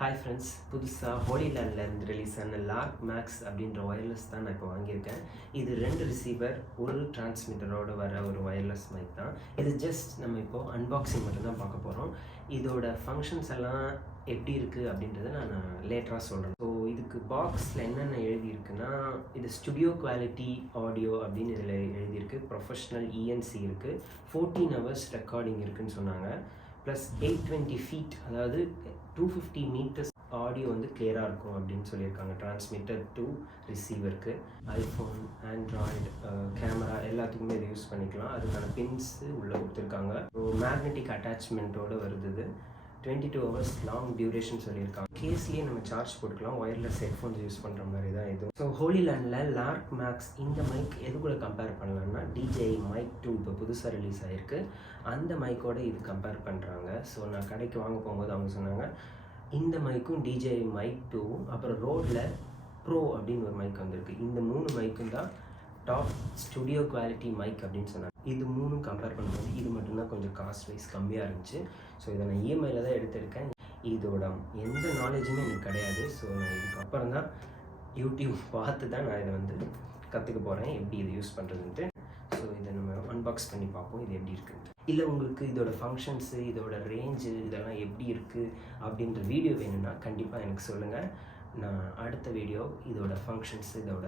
Hi friends, புதுசாக ஹோலிலேண்ட்லேருந்து release ஆன Lark maths அப்படின்ற ஒயர்லெஸ் தான் நான் இப்போ வாங்கியிருக்கேன். இது 2 ரிசீவர், ஒரு டிரான்ஸ்மிட்டரோடு வர ஒரு ஒயர்லெஸ் மைக் தான். இது ஜஸ்ட் நம்ம இப்போது அன்பாக்சிங் மட்டும்தான் பார்க்க போகிறோம். இதோட ஃபங்க்ஷன்ஸ் எல்லாம் எப்படி இருக்குது அப்படின்றத நான் லேட்டராக சொல்கிறேன். ஸோ இதுக்கு பாக்ஸில் என்னென்ன எழுதியிருக்குன்னா, இது ஸ்டுடியோ குவாலிட்டி ஆடியோ அப்படின்னு இதில் எழுதியிருக்கு. ப்ரொஃபஷ்னல் இஎன்சி இருக்குது, 14 hours ரெக்கார்டிங் இருக்குதுன்னு சொன்னாங்க. ப்ளஸ் 820 feet, அதாவது 250 meters ஆடியோ வந்து கிளியராக இருக்கும் அப்படின்னு சொல்லியிருக்காங்க. டிரான்ஸ்மிட்டர் டு ரிசீவருக்கு ஐஃபோன், ஆண்ட்ராய்டு, கேமரா எல்லாத்துக்குமே இது யூஸ் பண்ணிக்கலாம். அதுக்கான பின்ஸு உள்ளே கொடுத்துருக்காங்க. ஸோ மேக்னெட்டிக் அட்டாச்மெண்ட்டோடு வருது. இது 22 hours லாங் டியூரேஷன் சொல்லியிருக்காங்க. கேஸ்லேயே நம்ம சார்ஜ் போட்டுக்கலாம். ஒயர்லெஸ் ஹெட்ஃபோன்ஸ் யூஸ் பண்ணுற மாதிரி தான் இது. ஸோ ஹோலிலேண்டில் லார்க் மேக்ஸ் இந்த மைக் எது கூட கம்பேர் பண்ணலான்னா, DJI Mic 2 இப்போ புதுசாக ரிலீஸ் ஆகிருக்கு. அந்த மைக்கோடு இது கம்பேர் பண்ணுறாங்க. ஸோ நான் கடைக்கு வாங்க போகும்போது அவங்க சொன்னாங்க, இந்த மைக்கும் DJI Mic 2, அப்புறம் ரோடில் ப்ரோ அப்படின்னு ஒரு மைக் வந்திருக்கு. இந்த 3 மைக்கும் தான் டாப் ஸ்டுடியோ குவாலிட்டி மைக் அப்படின்னு சொன்னாங்க. இது 3 கம்பேர் பண்ணும்போது இது மட்டும்தான் கொஞ்சம் காஸ்ட் வைஸ் கம்மியாக இருந்துச்சு. ஸோ இதை நான் இஎம்ஐயில் தான் எடுத்திருக்கேன். இதோட எந்த நாலேஜுமே எனக்கு கிடையாது. ஸோ நான் இதுக்கப்புறம் தான் யூடியூப் பார்த்து தான் நான் இதை வந்து கற்றுக்க போகிறேன், எப்படி இதை யூஸ் பண்ணுறதுன்ட்டு. ஸோ இதை நம்ம அன்பாக்ஸ் பண்ணி பார்ப்போம் இது எப்படி இருக்குன்ட்டு. இல்லை உங்களுக்கு இதோட ஃபங்க்ஷன்ஸு, இதோட ரேஞ்சு இதெல்லாம் எப்படி இருக்குது அப்படின்ற வீடியோ வேணும்னா கண்டிப்பாக எனக்கு சொல்லுங்கள். நான் அடுத்த வீடியோ இதோட ஃபங்க்ஷன்ஸ், இதோட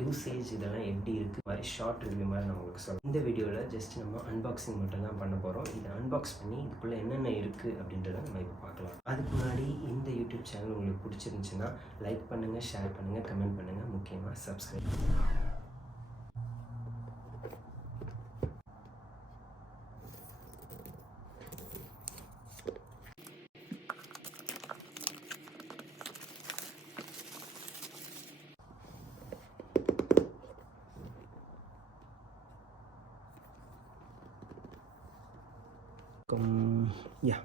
யூசேஜ் இதெல்லாம் எப்படி இருக்குது மாதிரி ஷார்ட் ரிவ்யூ மாதிரி நான் உங்களுக்கு சொல்கிறேன். இந்த வீடியோவில் ஜஸ்ட் நம்ம அன்பாக்சிங் மட்டும் தான் பண்ண போகிறோம். இதை அன்பாக்ஸ் பண்ணி இதுக்குள்ளே என்னென்ன இருக்குது அப்படின்றத நம்ம இப்போ பார்க்கலாம். அதுக்கு முன்னாடி இந்த யூடியூப் சேனல் உங்களுக்கு பிடிச்சிருந்துச்சுன்னா லைக் பண்ணுங்கள், ஷேர் பண்ணுங்கள், கமெண்ட் பண்ணுங்கள், முக்கியமாக சப்ஸ்கிரைப் பண்ணுங்கள். Yeah.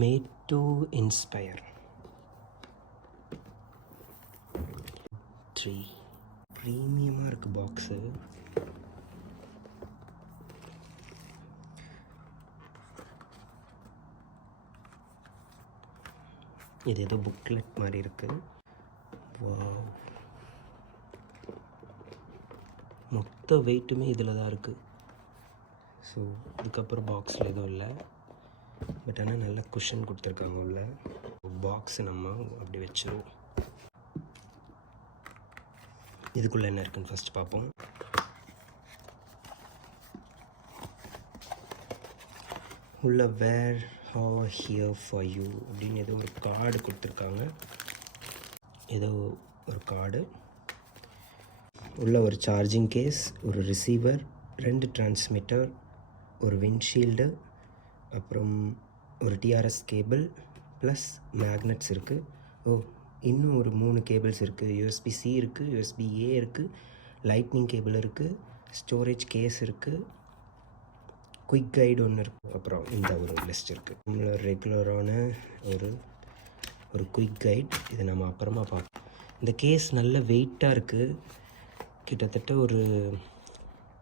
Made to inspire. 3 ப்ரீமியமாக இருக்குது பாக்ஸு. இது ஏதோ புக்லெட் மாதிரி இருக்குது. வாவ், மொத்த வெயிட்டுமே இதில் தான் இருக்குது. ஸோ இதுக்கப்புறம் பாக்ஸில் எதுவும் இல்லை, பட் ஆனால் நல்ல குஷன் கொடுத்துருக்காங்க உள்ள. பாக்ஸு நம்ம அப்படி வச்சிருவோம். இதுக்குள்ளே என்ன இருக்குன்னு ஃபஸ்ட் பார்ப்போம். உள்ள வேர் ஹியர் ஃபார் யூ அப்படின்னு ஏதோ ஒரு கார்டு கொடுத்துருக்காங்க. ஏதோ ஒரு கார்டு உள்ள ஒரு சார்ஜிங் கேஸ், ஒரு ரிசீவர், 2 டிரான்ஸ்மிட்டர், ஒரு விண்ட்ஷீல்டு, அப்புறம் ஒரு டிஆர்எஸ் கேபிள் ப்ளஸ் மேக்னெட்ஸ் இருக்குது. இன்னும் ஒரு 3 கேபிள்ஸ் இருக்குது. USB-C இருக்குது, USB-A இருக்குது, லைட்னிங் கேபிள் இருக்குது, ஸ்டோரேஜ் கேஸ் இருக்குது, குயிக் கைடு ஒன்று இருக்குது, அப்புறம் இந்த ஒரு லிஸ்ட் இருக்குது. நம்மளோட ரெகுலரான ஒரு குயிக் கைட். இதை நம்ம அப்புறமா பார்ப்போம். இந்த கேஸ் நல்ல வெயிட்டாக இருக்குது. கிட்டத்தட்ட ஒரு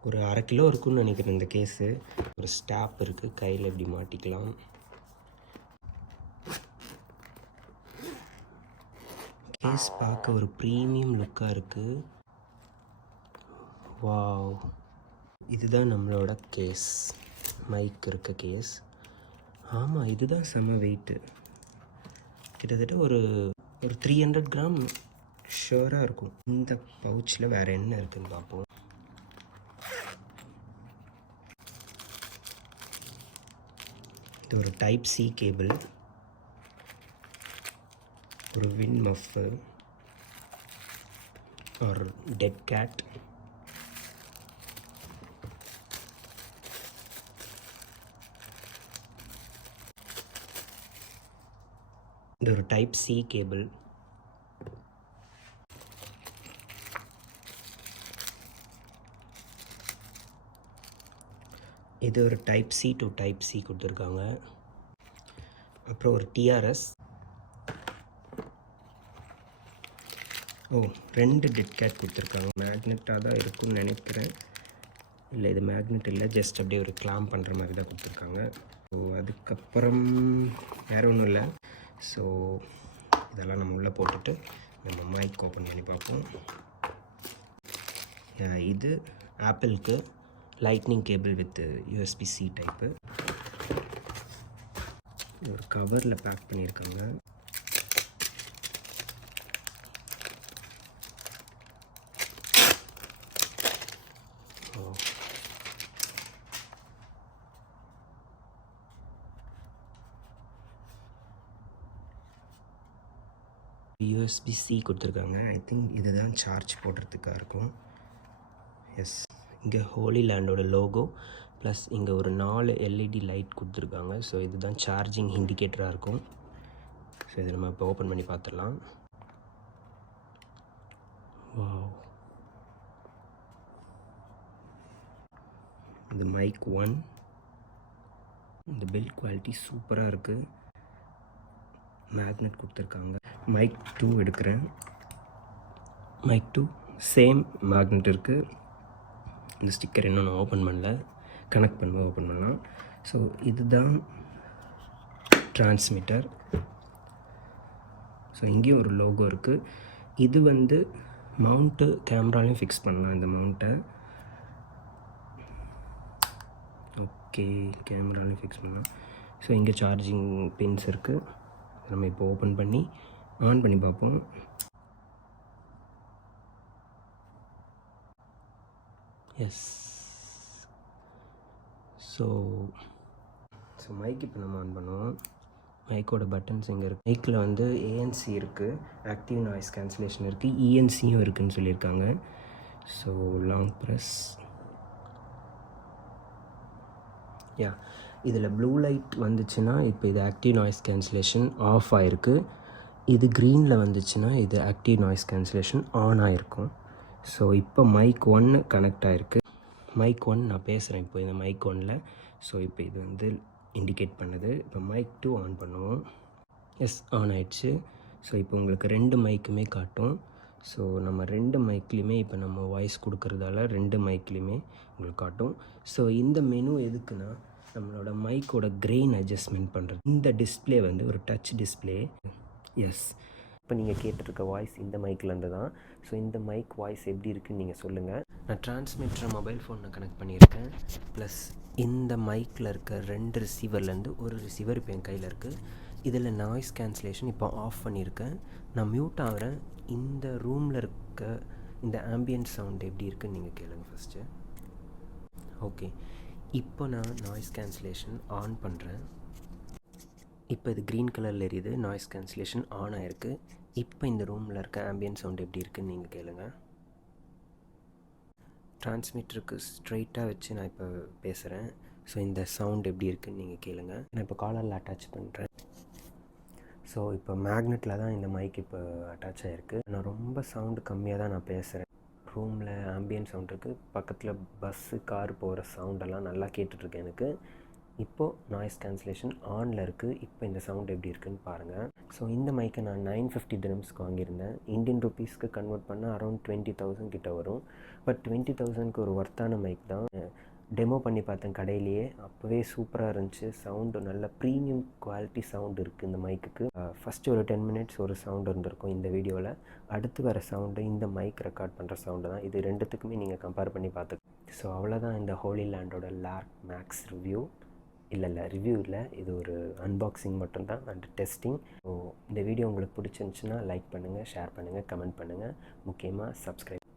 1/2 கிலோ இருக்குன்னு நினைக்கிறேன் இந்த கேஸு. ஒரு ஸ்டாப் இருக்குது, கையில் இப்படி மாட்டிக்கலாம். கேஸ் பார்க்க ஒரு ப்ரீமியம் லுக்காக இருக்குது. வாவ், இதுதான் நம்மளோட கேஸ், மைக் இருக்க கேஸ். ஆமாம், இதுதான் செம வெயிட்டு. கிட்டத்தட்ட ஒரு 300 கிராம் ஷுவராக இருக்கும். இந்த பவுச்சில் வேறு என்ன இருக்குதுன்னு பார்ப்போம். இது ஒரு Type-C கேபிள், ஒரு வின் மஃபர் ஒரு டெட் கேட், இது ஒரு Type-C கேபிள், இது ஒரு Type-C to Type-C கொடுத்துருக்காங்க. அப்புறம் ஒரு டிஆர்எஸ், 2 டெட் கேட் கொடுத்துருக்காங்க. மேக்னெட்டாக தான் இருக்கும்னு நினைக்கிறேன். இல்லை, இது மேக்னெட் இல்லை, ஜஸ்ட் அப்படியே ஒரு கிளாம்ப் பண்ணுற மாதிரி தான் கொடுத்துருக்காங்க. ஸோ அதுக்கப்புறம் வேறு ஒன்றும் இல்லை. ஸோ இதெல்லாம் நம்ம உள்ளே போட்டுட்டு நம்ம மைக் ஓப்பன் பண்ணி பார்ப்போம். இது ஆப்பிளுக்கு lightning cable with USB-C type. ஒரு கவரில் பேக் பண்ணியிருக்காங்க. USB-C கொடுத்துருக்காங்க. ஐ திங்க் இதுதான் சார்ஜ் போடுறதுக்காக இருக்கும். எஸ், இங்கே ஹோலி லேண்டோட லோகோ ப்ளஸ் இங்கே ஒரு 4 LED லைட் கொடுத்துருக்காங்க. ஸோ இதுதான் சார்ஜிங் இண்டிகேட்டராக இருக்கும். ஸோ இதை நம்ம இப்போ ஓப்பன் பண்ணி பார்த்துடலாம். வாவ், இந்த மைக் 1, இந்த பில்ட் குவாலிட்டி சூப்பராக இருக்குது. மேக்னெட் கொடுத்துருக்காங்க. மைக் 2 எடுக்கிறேன். மைக் 2 சேம் மேக்னெட் இருக்குது. இந்த ஸ்டிக்கர் இன்னும் நான் ஓப்பன் பண்ணல, கனெக்ட் பண்ணும்போது ஓப்பன் பண்ணலாம். ஸோ இதுதான் டிரான்ஸ்மிட்டர். ஸோ இங்கேயும் ஒரு லோகோ இருக்குது. இது வந்து மவுண்ட்டு கேமராலையும் ஃபிக்ஸ் பண்ணலாம். இந்த மவுண்ட்டை ஓகே கேமராலையும் ஃபிக்ஸ் பண்ணலாம். ஸோ இங்கே சார்ஜிங் பின்ஸ் இருக்குது. நம்ம இப்போ ஓப்பன் பண்ணி ஆன் பண்ணி பார்ப்போம். எஸ், ஸோ மைக் இப்போ நம்ம ஆன் பண்ணுவோம். மைக்கோட பட்டன்ஸ் இங்கே இருக்குது. மைக்கில் வந்து ANC இருக்குது, ஆக்டிவ் நாய்ஸ் கேன்சலேஷன் இருக்குது, ENCயும் இருக்குதுன்னு சொல்லியிருக்காங்க. So long press. யா, இதில் ப்ளூ லைட் வந்துச்சுன்னா இப்போ இது ஆக்டிவ் நாய்ஸ் கேன்சலேஷன் ஆஃப் ஆகிருக்கு. இது க்ரீனில் வந்துச்சுன்னா இது ஆக்டிவ் நாய்ஸ் கேன்சலேஷன் ஆன் ஆகிருக்கும். ஸோ இப்போ மைக் 1 கனெக்ட் ஆகிருக்கு. மைக் 1 நான் பேசுகிறேன் இப்போ இந்த மைக் 1ல். ஸோ இப்போ இது வந்து இண்டிகேட் பண்ணுது. இப்போ மைக் 2 ஆன் பண்ணுவோம். எஸ், ஆன் ஆயிடுச்சு. ஸோ இப்போ உங்களுக்கு 2 மைக்குமே காட்டும். ஸோ நம்ம 2 மைக்லேயுமே இப்போ நம்ம வாய்ஸ் கொடுக்குறதால 2 மைக்லேயுமே உங்களுக்கு காட்டும். ஸோ இந்த மெனு எதுக்குன்னா நம்மளோட மைக்கோட கிரெயின் அட்ஜஸ்ட்மெண்ட் பண்ணுறது. இந்த டிஸ்பிளே வந்து ஒரு டச் டிஸ்பிளே. எஸ், இப்போ நீங்கள் கேட்டிருக்க வாய்ஸ் இந்த மைக்லேருந்து தான். ஸோ இந்த மைக் வாய்ஸ் எப்படி இருக்குன்னு நீங்கள் சொல்லுங்கள். நான் டிரான்ஸ்மிட்டரை மொபைல் ஃபோனில் கனெக்ட் பண்ணியிருக்கேன். ப்ளஸ் இந்த மைக்கில் இருக்க 2 ரிசீவர்லேருந்து ஒரு ரிசீவர் இப்போ என் கையில் இருக்குது. இதில் நாய்ஸ் கேன்சலேஷன் இப்போ ஆஃப் பண்ணியிருக்கேன். நான் மியூட் ஆகிறேன். இந்த ரூமில் இருக்க இந்த ஆம்பியன்ட் சவுண்ட் எப்படி இருக்குன்னு நீங்கள் கேளுங்க ஃபஸ்ட்டு. ஓகே, இப்போ நான் நாய்ஸ் கேன்சலேஷன் ஆன் பண்ணுறேன். இப்போ இது க்ரீன் கலரில் எரியுது. நாய்ஸ் கேன்சலேஷன் ஆன் ஆகிருக்கு. இப்போ இந்த ரூமில் இருக்க ஆம்பியன்ட் சவுண்ட் எப்படி இருக்குன்னு நீங்கள் கேளுங்க. டிரான்ஸ்மிட்டருக்கு ஸ்ட்ரைட்டாக வச்சு நான் இப்போ பேசுகிறேன். ஸோ இந்த சவுண்ட் எப்படி இருக்குன்னு நீங்கள் கேளுங்க. நான் இப்போ காலரில் அட்டாச் பண்ணுறேன். ஸோ இப்போ மேக்னெட்டில் தான் இந்த மைக் இப்போ அட்டாச் ஆகிருக்கு. நான் ரொம்ப சவுண்டு கம்மியாக தான் நான் பேசுகிறேன். ரூமில் ஆம்பியன்ட் சவுண்ட் இருக்குது. பக்கத்தில் பஸ்ஸு கார் போகிற சவுண்டெல்லாம் நல்லா கேட்டுட்ருக்கு எனக்கு. இப்போது நாய்ஸ் கேன்சலேஷன் ஆனில் இருக்குது. இப்போ இந்த சவுண்ட் எப்படி இருக்குதுன்னு பாருங்கள். ஸோ இந்த மைக்கை நான் 950 dirhamsக்கு வாங்கியிருந்தேன். இந்தியன் ருப்பீஸ்க்கு கன்வெர்ட் பண்ணால் அரௌண்ட் 20,000 கிட்ட வரும். பட் 20,000க்கு ஒரு ஒர்த்தான மைக் தான். டெமோ பண்ணி பார்த்தேன் கடையிலேயே. அப்போவே சூப்பராக இருந்துச்சு. சவுண்டு நல்ல ப்ரீமியம் குவாலிட்டி சவுண்டு இருக்குது இந்த மைக்குக்கு. ஃபஸ்ட்டு ஒரு 10 minutes ஒரு சவுண்டு இருந்திருக்கும் இந்த வீடியோவில். அடுத்து வர சவுண்டு இந்த மைக் ரெக்கார்ட் பண்ணுற சவுண்டு தான். இது ரெண்டுத்துக்குமே நீங்கள் கம்பேர் பண்ணி பார்த்துக்கோங்க. ஸோ அவ்வளோதான் இந்த ஹோலி லேண்டோட லார்க் மேக்ஸ் ரிவ்யூ. இல்லை ரிவ்யூ இல்லை, இது ஒரு அன்பாக்சிங் மட்டும்தான் அண்ட் டெஸ்டிங். ஸோ இந்த வீடியோ உங்களுக்கு பிடிச்சிருந்துச்சுன்னா லைக் பண்ணுங்கள், ஷேர் பண்ணுங்கள், கமெண்ட் பண்ணுங்கள். முக்கியமாக சப்ஸ்கிரைப்